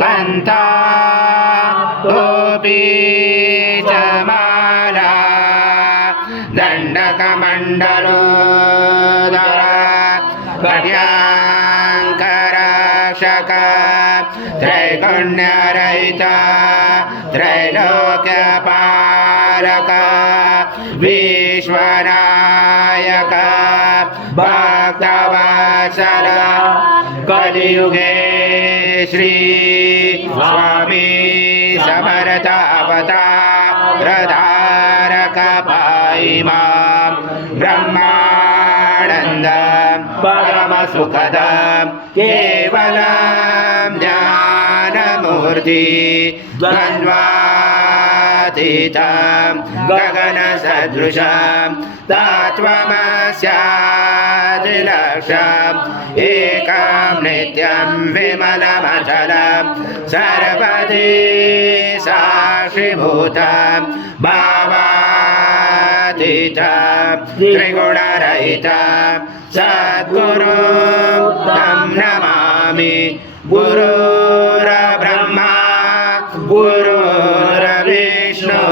कंता टोपी च माला दंडकमंडलोदर खड्याङ्करक्षक त्रैगुण्यरहित त्रैलोक्यपालक विश्वनायक भक्तवत्सल कलियुगे श्री स्वामी समर्थ अवतारधारक पाहि मां ब्रह्मानंद परम सुखद केवलं ज्ञानमूर्ति द्वन्द्वातीतं गगनसदृशं तत्त्वमस्यादिलक्ष्यम् एकं नित्यं विमलमचलं सर्वदि साक्षिभूतं भावातीतं त्रिगुणरहितं सद्गुरुं तं नमामि गुरुर्ब्रह्मा गुरुर्विष्णु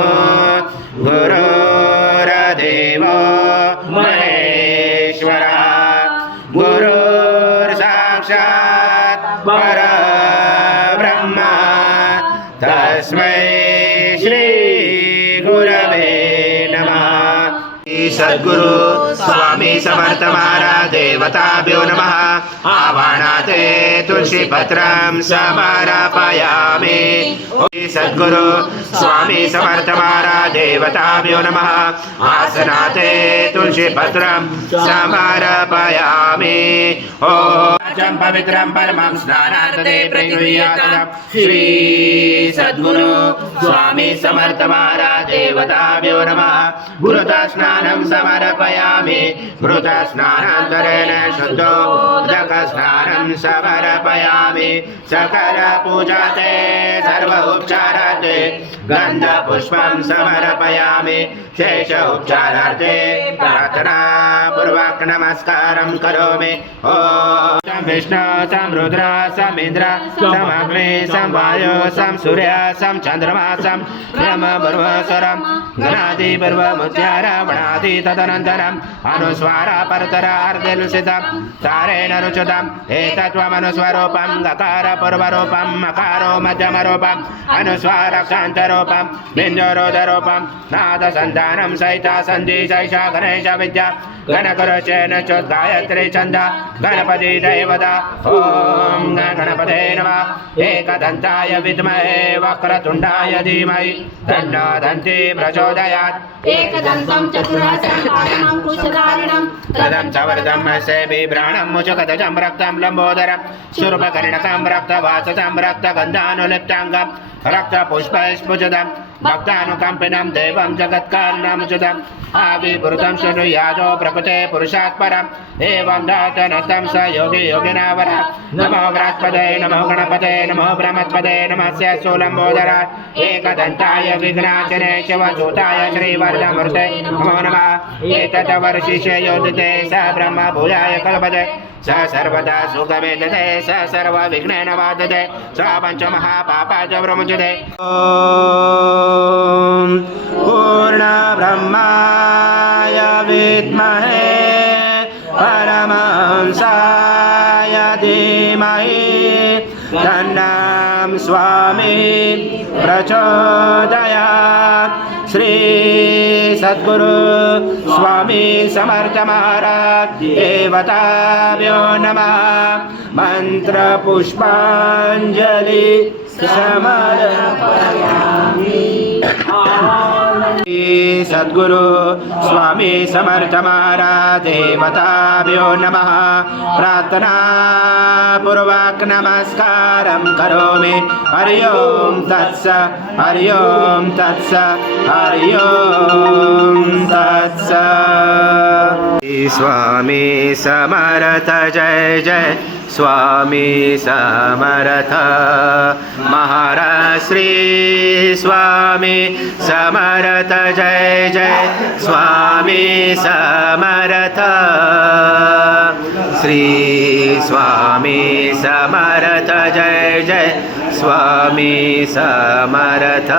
गुरुर्देवो महेश्वरः गुरुर्साक्षात् परब्रह्म तस्मै श्री गुरवे नमः। सद्गुरु स्वामी समर्थ महाराज देवताभ्यो नमः। आवाहनाते तुलसी पत्रं समर्पयामि। सद्गुरु स्वामी समर्थ महाराज देवताभ्यो नमः। आसनाते तुलसी पत्रं समर्पयामि। ओम पवित्रं परमं स्नानार्थे प्रयुज्यात् श्री सद्गुरु स्वामी समर्थ महाराज देवताभ्यो नमः। गुरुता स्नानं समर्पयामि। गुरुता स्नानान्तरेण शुद्धोदक स्नानं समर्पयामि। सकल पूजाते सर्व उपचारार्थे गन्धपुष्पं समर्पयामि। शेष उपचारार्थे प्रार्थना पूर्वक नमस्कारं करोमि। ओम विष्णु सं रुद्र सं इंद्र सं अग्नि सं वायु सं सूर्य सं चंद्रमा सं ब्रह्म ब्रह्मस्वरं गणादि ब्रह्ममुद्यारावणादि तदनन्तरम् अनुस्वार परतर अर्धलुषितं तारेण रुचितम् एतत्त्वमनुस्वरूपं गकार पूर्वरूपं मकारो मध्यमरूपम् अनुस्वारक्षान्तरूपं बिन्दुरोधरूपं नादसन्धानं सहिता सन्धि सैषा गणेश विद्या गणकरुचेन चोद्गायत्री छन्द गणपति देवता। ओम गणपते नमः। एकदन्ताय विद्महे वक्रतुण्डाय धीमहि तन्नो दन्ती प्रचोदयात्। एकदन्तं चतुर्हस्तं पादमङ्कुशधारिणं तदं सवर्धं सेवि प्राणं मुचकदजं रक्तं लम्बोदरं शूर्पकर्णकं रक्तवाससं रक्तगन्धानुलिप्ताङ्गं रक्तपुष्पस्फुटं भक्तानुकम्पिनं देवं जगत्कारणमुचितम् आविर्भूतं शृणुयादो प्रकृते पुरुषात् परम् एवं दातनस्तं स योगी योगिनावर। नमो बृहस्पते नमो गणपते नमो ब्रह्मस्पते नमस्य शूलम्बोदराय एकदन्ताय विघ्नाचने शिवसूताय श्रीवरदमूर्ते नमो नमः। एतत् वर्षिष्ये योदिते स ब्रह्म भूयाय कल्पते स सर्वदा सुखमेतते स सर्वविघ्नेन बाधते स पञ्चमहापापात् प्रमुच्यते। ॐ पूर्णब्रह्माय विद्महे परमहंसाय धीमहि तन्नं स्वामी प्रचोदयात्। श्री सद्गुरु स्वामी समर्थ महाराज देवताभ्यो नमः। मंत्र पुष्पांजलि समर्पयामि। सद्गुरु स्वामी समर्थ महाराज देवताभ्यो नमः। प्रार्थना पूर्वक नमस्कारं करोमि। हरि ओम तत्स हरि ओम तत्स हरि ओम तत्स। स्वामी समर्थ जय जय स्वामी समर्थ महाराज श्री स्वामी समर्थ जय जय स्वामी समर्थ श्री स्वामी समर्थ जय जय स्वामी समर्थ